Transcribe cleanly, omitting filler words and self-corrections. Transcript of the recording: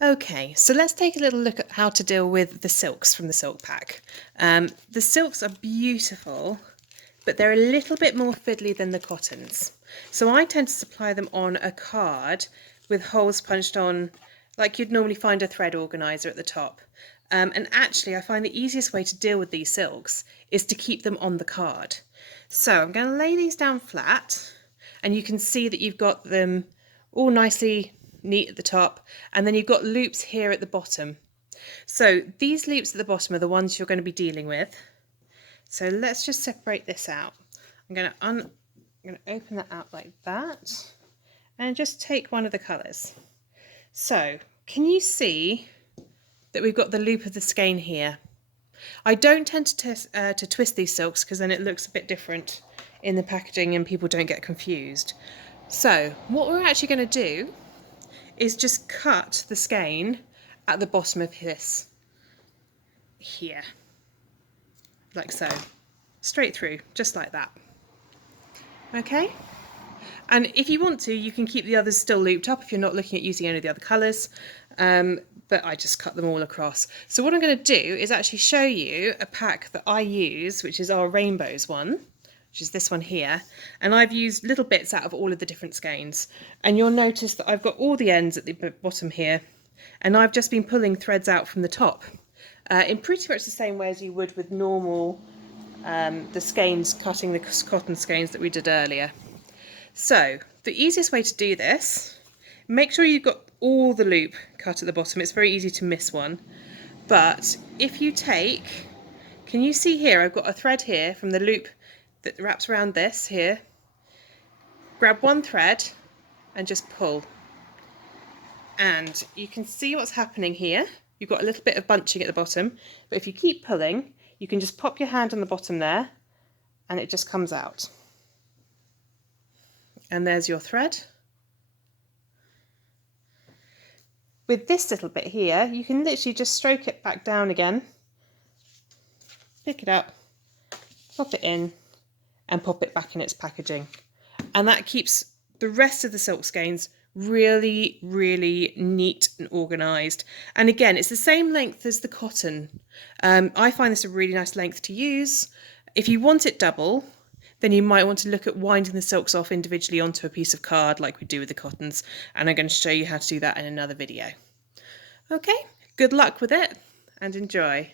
Okay, so let's take a little look at how to deal with the silks from the silk pack. The silks are beautiful, but they're a little bit more fiddly than the cottons. So I tend to supply them on a card with holes punched on like you'd normally find a thread organiser at the top. And actually I find the easiest way to deal with these silks is to keep them on the card. So I'm going to lay these down flat and you can see that you've got them all nicely neat at the top, and then you've got loops here at the bottom. So these loops at the bottom are the ones you're going to be dealing with. So let's just separate this out. I'm going to open that out like that and just take one of the colours. So can you see that we've got the loop of the skein here? I don't tend to twist these silks because then it looks a bit different in the packaging and people don't get confused. So what we're actually going to do is just cut the skein at the bottom of this here, like so, straight through, just like that. Okay, and if you want to, you can keep the others still looped up if you're not looking at using any of the other colours, but I just cut them all across. So what I'm going to do is actually show you a pack that I use, which is our rainbows one, which is this one here, and I've used little bits out of all of the different skeins, and you'll notice that I've got all the ends at the bottom here, and I've just been pulling threads out from the top in pretty much the same way as you would with normal the skeins, cutting the cotton skeins that we did earlier. So the easiest way to do this, make sure you've got all the loop cut at the bottom. It's very easy to miss one, but if you take, can you see here, I've got a thread here from the loop that wraps around this here. Grab one thread and just pull, and you can see what's happening here. You've got a little bit of bunching at the bottom, but if you keep pulling, you can just pop your hand on the bottom there and it just comes out. And there's your thread. With this little bit here, you can literally just stroke it back down again, pick it up, pop it in, and pop it back in its packaging. And that keeps the rest of the silk skeins really, really neat and organised. And again, it's the same length as the cotton. I find this a really nice length to use. If you want it double, then you might want to look at winding the silks off individually onto a piece of card like we do with the cottons, and I'm going to show you how to do that in another video. Okay, good luck with it and enjoy.